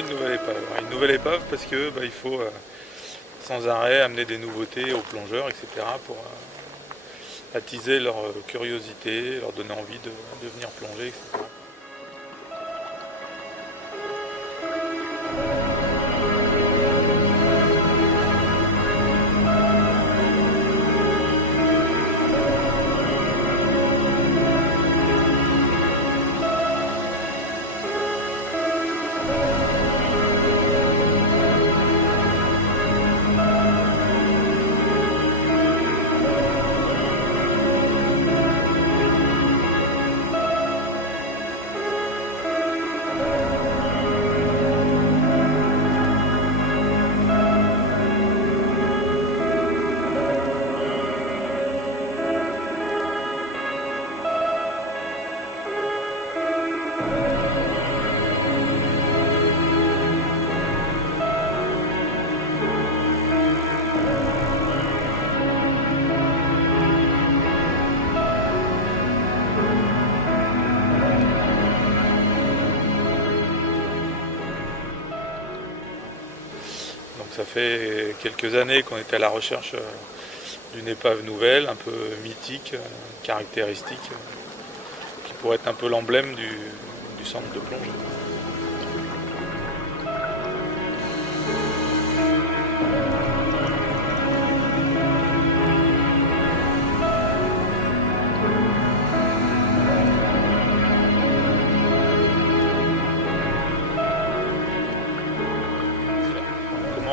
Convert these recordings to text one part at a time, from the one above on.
une nouvelle épave. Une nouvelle épave parce que il faut sans arrêt amener des nouveautés aux plongeurs, etc. pour attiser leur curiosité, leur donner envie de venir plonger, etc. Donc ça fait quelques années qu'on est à la recherche d'une épave nouvelle, un peu mythique, caractéristique, qui pourrait être un peu l'emblème du centre de plongée.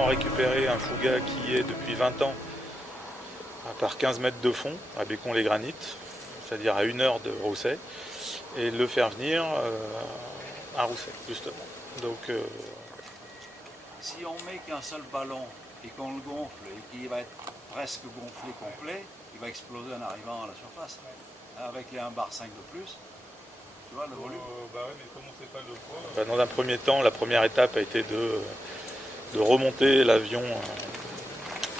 Récupérer un fouga qui est depuis 20 ans par 15 mètres de fond à Bécon-les-Granites, c'est-à-dire à 1 heure de Rousset, et le faire venir à Rousset, justement. Donc, si on met qu'un seul ballon et qu'on le gonfle et qu'il va être presque gonflé complet, il va exploser en arrivant à la surface. Avec les 1,5 bar de plus, tu vois le volume. Ouais, mais comme on sait pas le poids, dans un premier temps, la première étape a été de remonter l'avion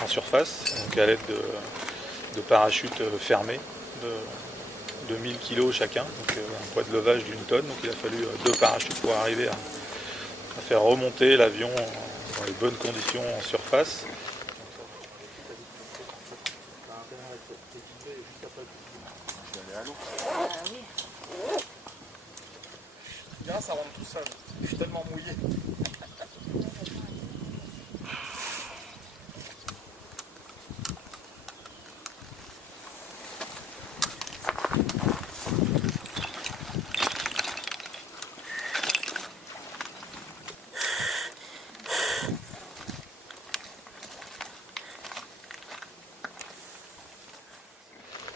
en surface, donc à l'aide de parachutes fermés de 1000 kg chacun, donc un poids de levage d'1 tonne, donc il a fallu 2 parachutes pour arriver à faire remonter l'avion dans les bonnes conditions en surface. Bien, ça rentre tout seul. Je suis tellement mouillé.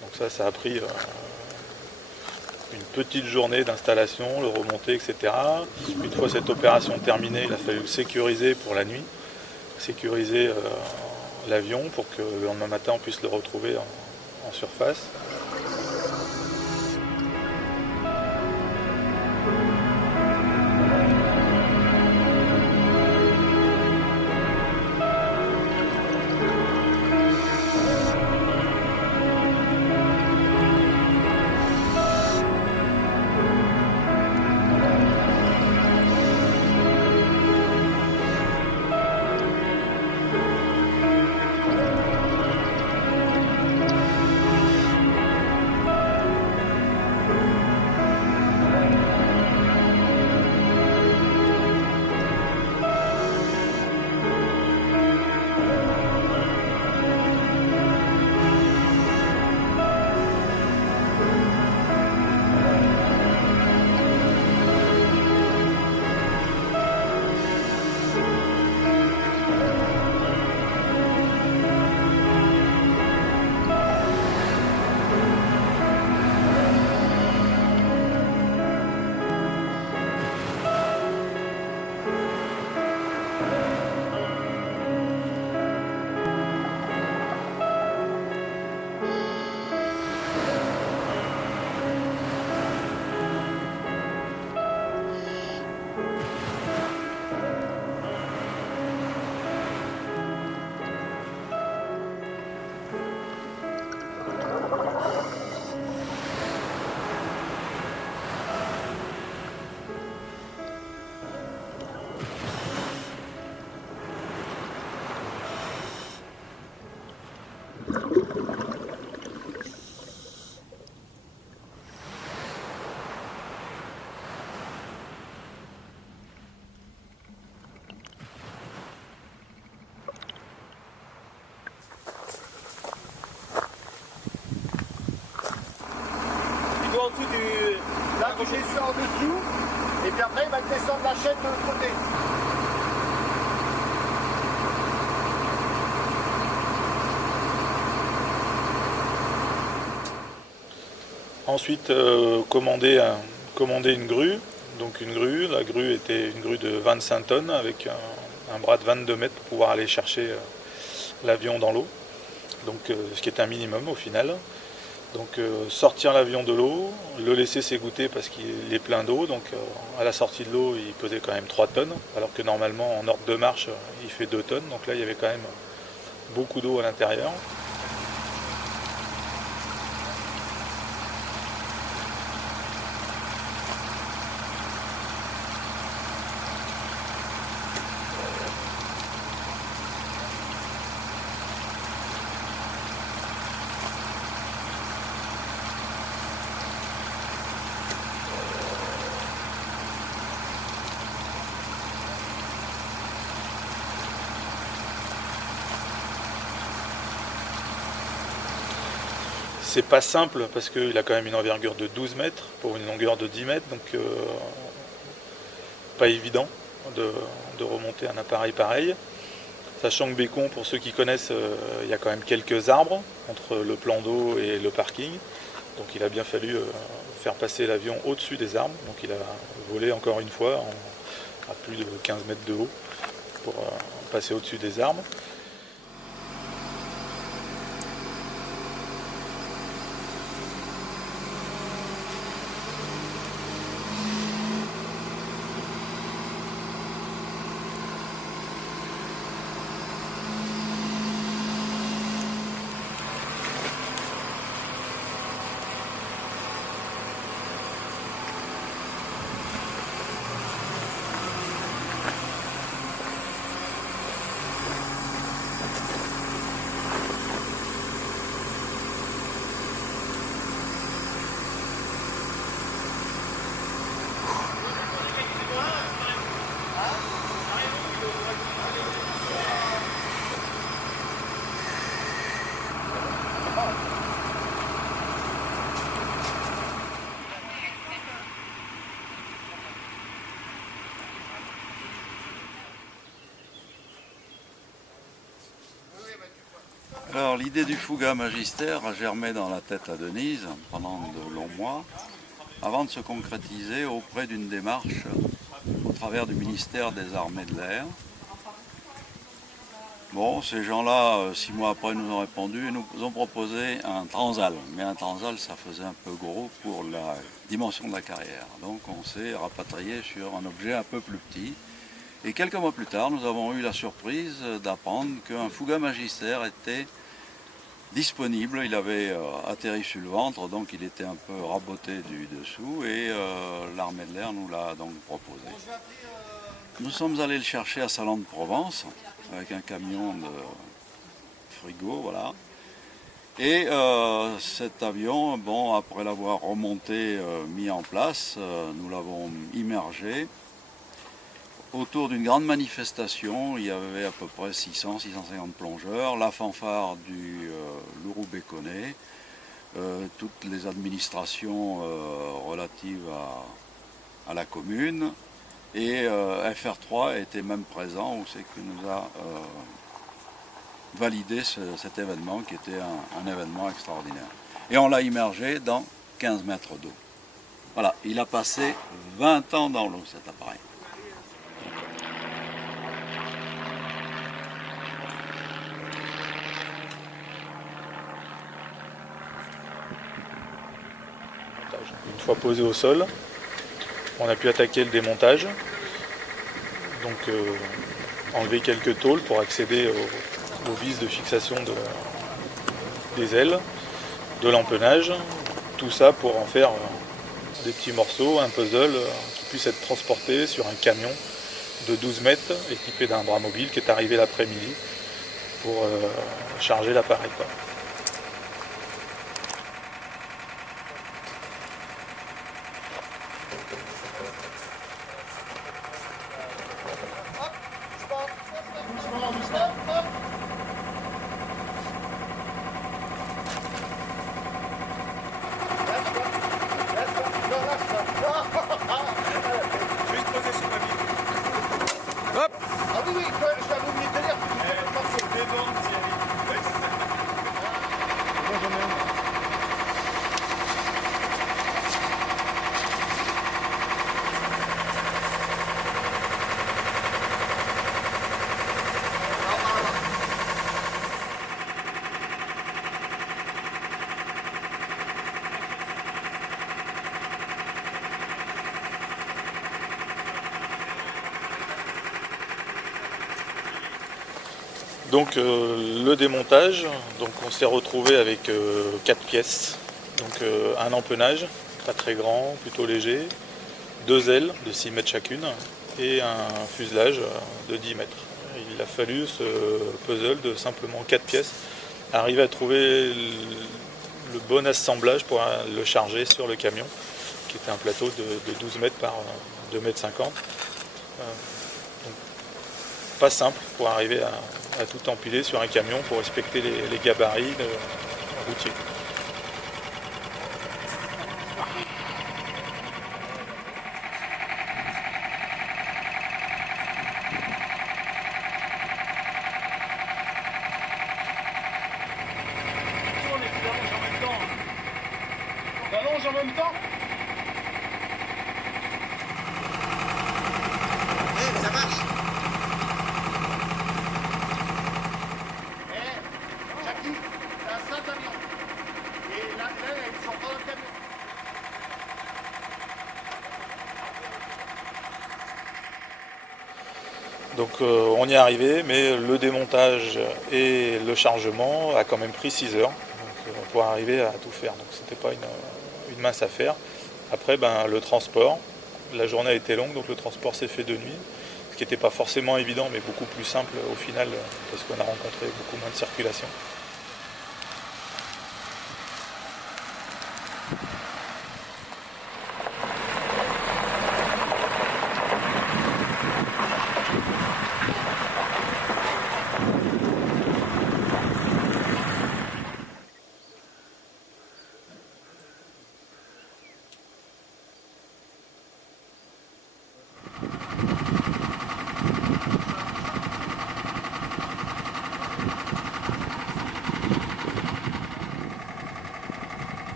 Donc ça a pris une petite journée d'installation, le remonter, etc. Une fois cette opération terminée, il a fallu le sécuriser pour la nuit, sécuriser l'avion pour que le lendemain matin on puisse le retrouver en surface. au-dessus du... Là, tu mets ça en dessous, et puis après, il va te descendre la chaîne de l'autre côté. Ensuite, commander une grue. Donc une grue, la grue était une grue de 25 tonnes avec un bras de 22 mètres pour pouvoir aller chercher l'avion dans l'eau. Donc ce qui est un minimum au final. Donc sortir l'avion de l'eau, le laisser s'égoutter parce qu'il est plein d'eau. Donc à la sortie de l'eau, il pesait quand même 3 tonnes, alors que normalement en ordre de marche, il fait 2 tonnes. Donc là, il y avait quand même beaucoup d'eau à l'intérieur. C'est pas simple parce qu'il a quand même une envergure de 12 mètres pour une longueur de 10 mètres, donc pas évident de remonter un appareil pareil. Sachant que Bécon, pour ceux qui connaissent, il y a quand même quelques arbres entre le plan d'eau et le parking. Donc il a bien fallu faire passer l'avion au-dessus des arbres. Donc il a volé encore une fois à plus de 15 mètres de haut pour passer au-dessus des arbres. Alors l'idée du Fouga Magister a germé dans la tête à Denise pendant de longs mois, avant de se concrétiser auprès d'une démarche au travers du ministère des Armées de l'Air. Bon, ces gens-là, 6 mois après, nous ont répondu et nous ont proposé un Transal. Mais un Transal, ça faisait un peu gros pour la dimension de la carrière. Donc on s'est rapatrié sur un objet un peu plus petit. Et quelques mois plus tard, nous avons eu la surprise d'apprendre qu'un Fouga Magister était disponible. Il avait atterri sur le ventre, donc il était un peu raboté du dessous et l'armée de l'air nous l'a donc proposé. Nous sommes allés le chercher à Salon de Provence avec un camion de frigo, voilà. Et cet avion, bon, après l'avoir remonté, mis en place, nous l'avons immergé. Autour d'une grande manifestation, il y avait à peu près 600-650 plongeurs, la fanfare du Lourou-Béconnet, toutes les administrations relatives à la commune, et FR3 était même présent, où c'est que nous a validé cet événement qui était un événement extraordinaire. Et on l'a immergé dans 15 mètres d'eau. Voilà, il a passé 20 ans dans l'eau cet appareil. Une fois posé au sol, on a pu attaquer le démontage, donc enlever quelques tôles pour accéder aux vis de fixation des ailes, de l'empennage, tout ça pour en faire des petits morceaux, un puzzle qui puisse être transporté sur un camion de 12 mètres équipé d'un bras mobile qui est arrivé l'après-midi pour charger l'appareil. Donc le démontage, donc on s'est retrouvé avec 4 pièces, donc un empennage, pas très grand, plutôt léger, 2 ailes de 6 mètres chacune et un fuselage de 10 mètres. Il a fallu ce puzzle de simplement 4 pièces, arriver à trouver le bon assemblage pour le charger sur le camion, qui était un plateau de 12 mètres par 2 mètres 50. Donc, pas simple pour arriver à tout empiler sur un camion pour respecter les gabarits routiers. On en même temps. Ça marche. Jackie, t'as un sac avion. Et là, ils sont pas dans le camion. Donc on y est arrivé, mais le démontage et le chargement a quand même pris 6 heures pour arriver à tout faire. Donc c'était pas une mince affaire. Après le transport, la journée a été longue, donc le transport s'est fait de nuit, ce qui n'était pas forcément évident, mais beaucoup plus simple au final, parce qu'on a rencontré beaucoup moins de circulation.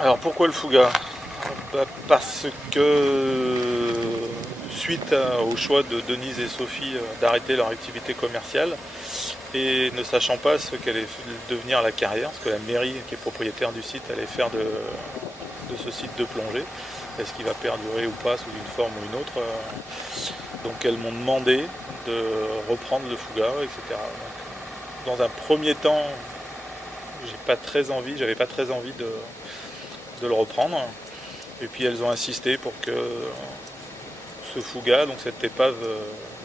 Alors pourquoi le Fougas ? Parce que suite au choix de Denise et Sophie d'arrêter leur activité commerciale et ne sachant pas ce qu'allait devenir la carrière, ce que la mairie qui est propriétaire du site allait faire de ce site de plongée, est-ce qu'il va perdurer ou pas sous une forme ou une autre. Donc elles m'ont demandé de reprendre le Fougas, etc. Donc, dans un premier temps, j'avais pas très envie de le reprendre. Et puis elles ont insisté pour que ce Fougas, donc cette épave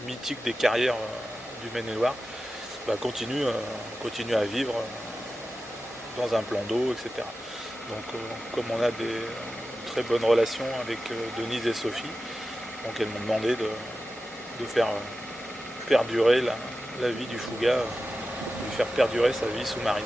mythique des carrières du Maine-et-Loire, continue à vivre dans un plan d'eau, etc. Donc comme on a des très bonnes relations avec Denise et Sophie, donc elles m'ont demandé de faire perdurer la vie du Fougas, de faire perdurer sa vie sous-marine.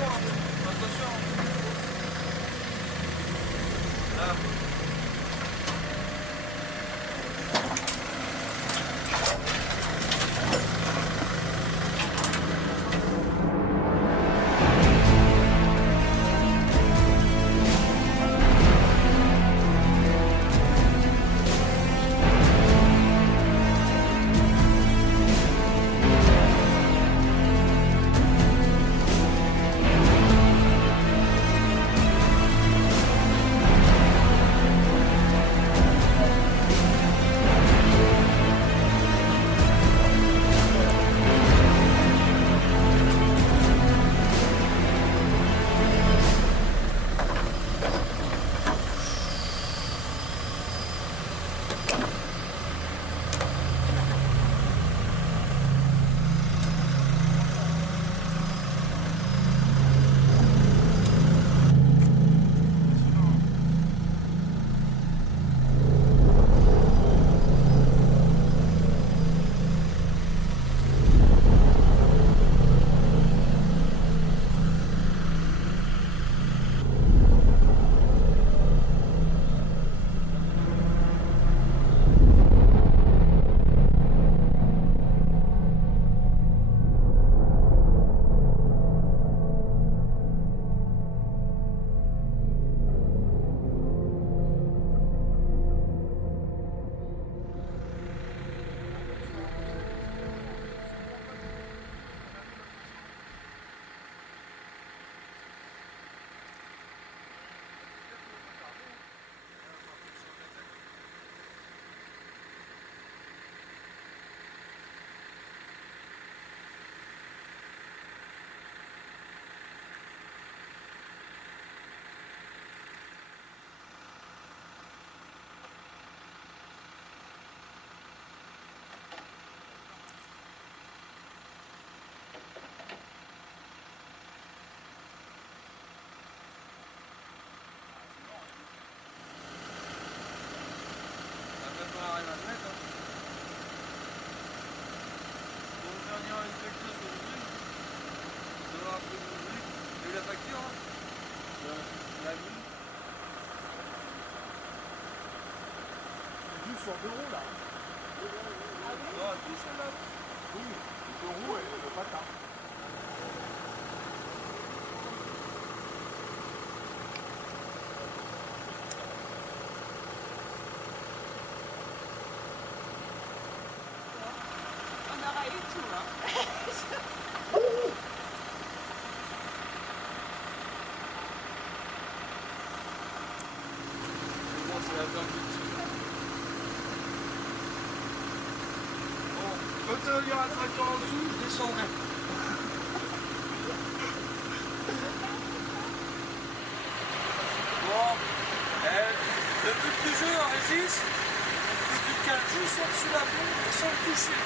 attention, attention. Là. Sur 2 roues là. Oui, 2 roues et le patin. On aura eu tout, hein. Quand il y a un tracteur en dessous, je descendrai. Bon, le but du jeu en Régis, c'est que tu te cales juste en dessous de la pompe et sans le toucher.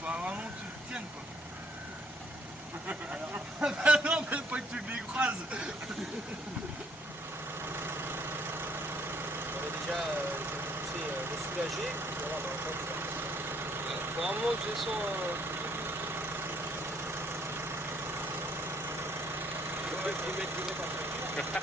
Faut vraiment que tu le tiennes quoi. Bah non, mais faut que tu l'écrases. On est déjà le soulager. Faut vraiment que je descends. Ouais, 10 mètres après.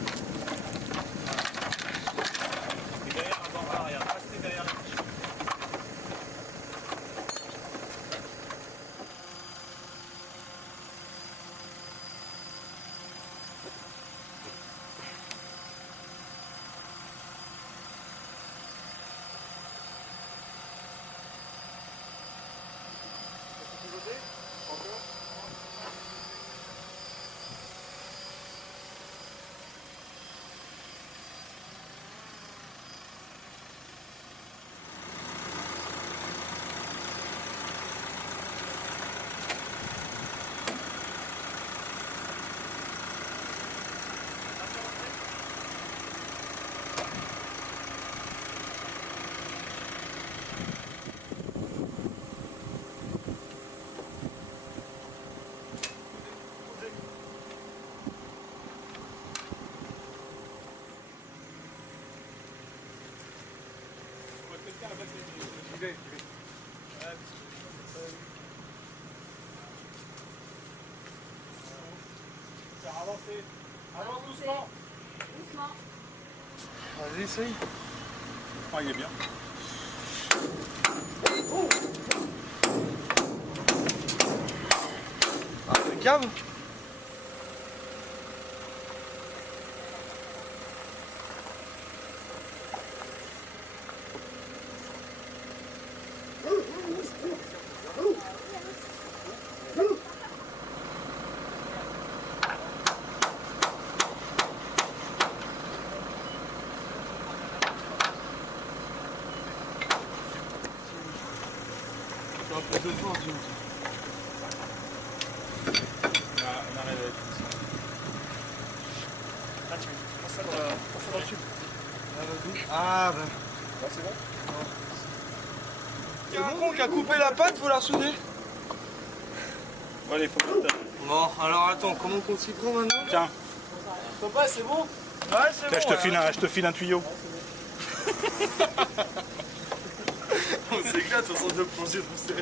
là. Et derrière, avant, arrière. Restez derrière la fiche. Avancez. Avance doucement. Doucement. Vas-y, essaye. Ah, il est bien. Ah, c'est cave. Un peu de force, je me dis. On arrive avec tout ça. Ah, tu prends ça dans le tube. Ah, bah. c'est bon? Il y a un con qui a coupé la patte, faut la ressouder. Bon, allez, faut mettre. Bon, alors attends, comment on s'y prend maintenant? Tiens, Papa, c'est bon? Ouais, c'est tiens, bon. je te file un tuyau. On s'éclate, on sent de plonger poussé.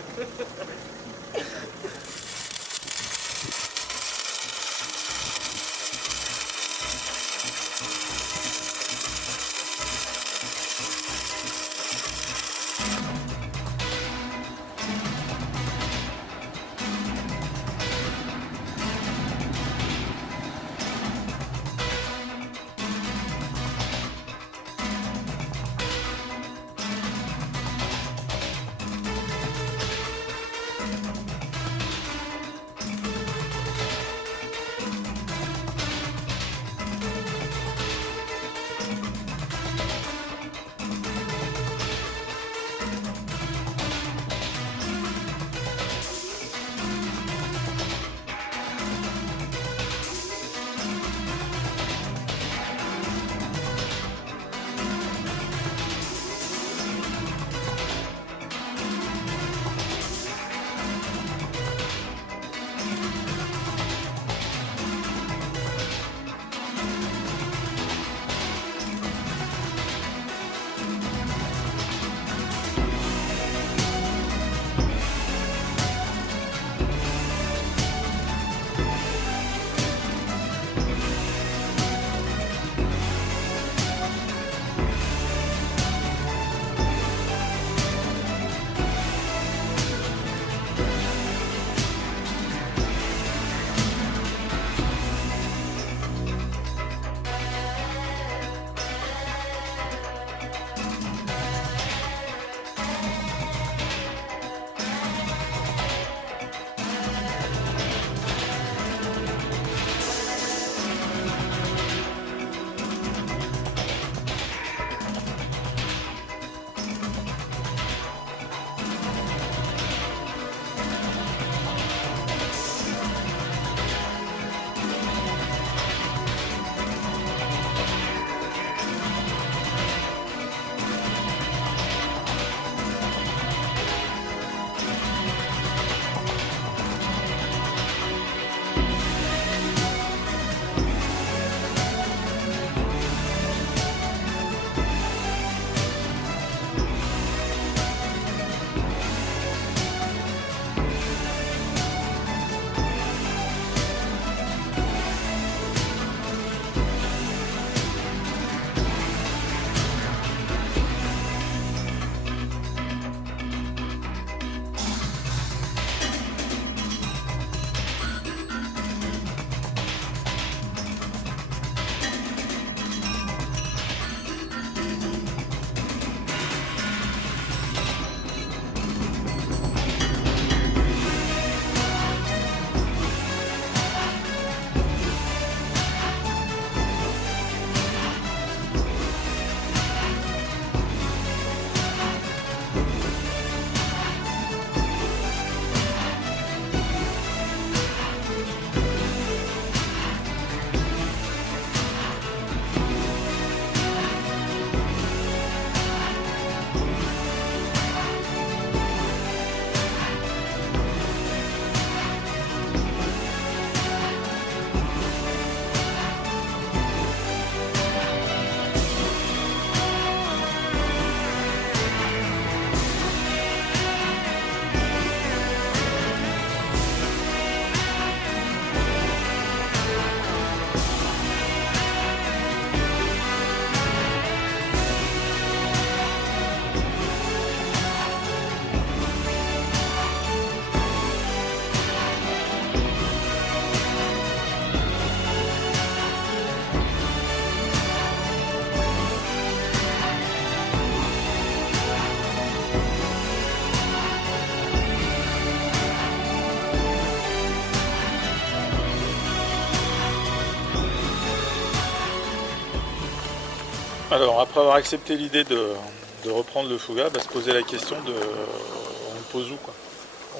Alors, après avoir accepté l'idée de reprendre le Fouga, se poser la question de on le pose où, quoi.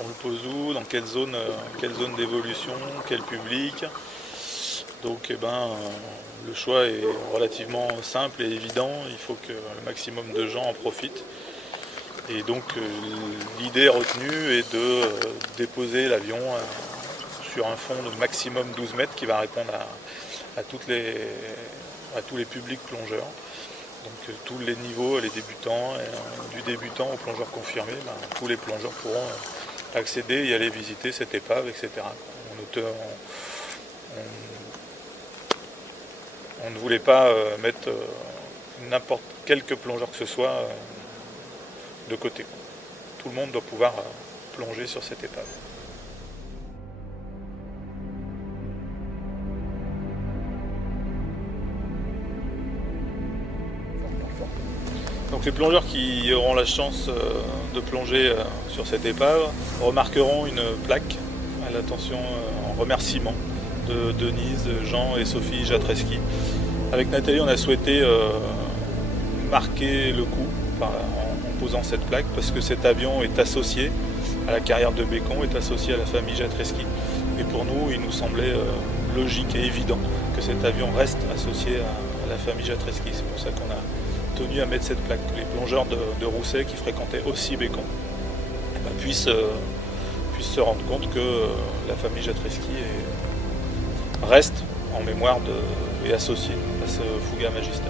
On le pose où, dans quelle zone d'évolution, quel public. Donc le choix est relativement simple et évident, il faut que le maximum de gens en profitent. Et donc l'idée retenue est de déposer l'avion sur un fond de maximum 12 mètres qui va répondre à tous les publics plongeurs. Donc tous les niveaux, les débutants, du débutant au plongeur confirmé, tous les plongeurs pourront accéder et aller visiter cette épave, etc. On ne voulait pas mettre n'importe quelques plongeurs que ce soit de côté. Tout le monde doit pouvoir plonger sur cette épave. Donc les plongeurs qui auront la chance de plonger sur cette épave remarqueront une plaque à l'attention en remerciement de Denise, Jean et Sophie Jatreski. Avec Nathalie, on a souhaité marquer le coup en posant cette plaque parce que cet avion est associé à la carrière de Bécon, est associé à la famille Jatreski. Et pour nous, il nous semblait logique et évident que cet avion reste associé à la famille Jatreski. C'est pour ça qu'on a tenu à mettre cette plaque, que les plongeurs de Rousset qui fréquentaient aussi Bécon puissent se rendre compte que la famille Jatreski reste en mémoire et associée à ce Fouga Majestat.